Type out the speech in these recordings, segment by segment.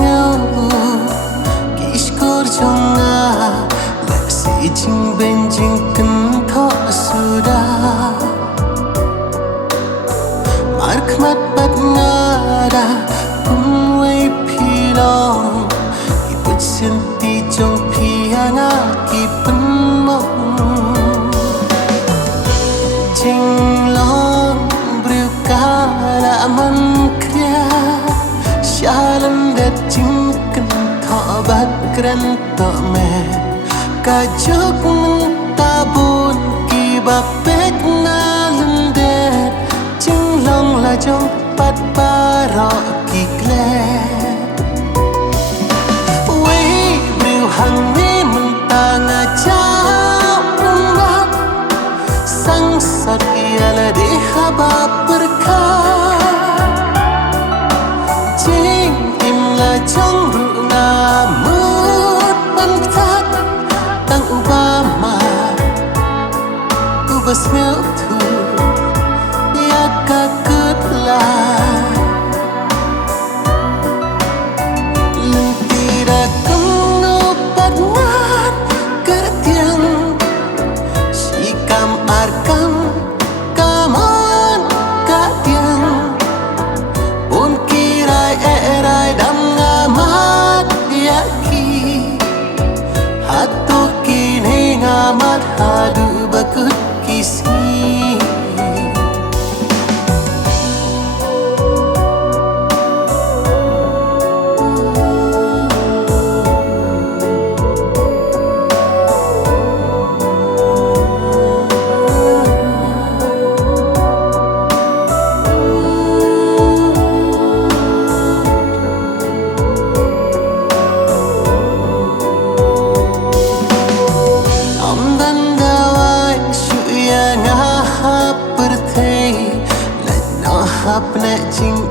nghèo kỹ scor trong nga lại sĩ chinh bên chinh kinh thọ sudah mark mat bat ngada pumway pilong iput senti trong piana kipun mong ching long briu kala man kria shalam dat ching kin tho bat kran to me ka jok tabun ki ba pek na lundet ching long la jong pat pa ro ki kle we briu hang ni mun ta nga chao na sang sat yala de haba perka ching im la jong ru na mut ban thak tang ubama ubas mel tu ya ka kut la lentira kum no pat ngan kertiang si kam arkam kaman katiang pun kirai erai dam ngamat yaki hatu kini ngamat hadu bakut kisi apne ching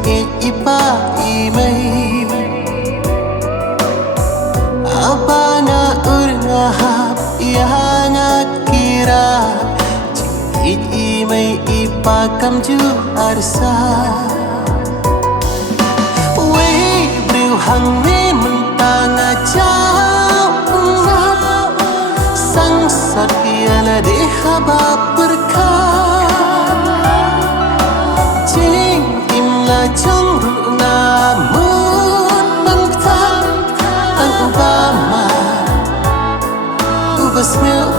ipa imei abana urna hap yana kira ching imei ipa kamju arsa we briu hang ni mentanga chao na sang sat yala de haba perka trong ru na mut ban thak an ubama ubas mel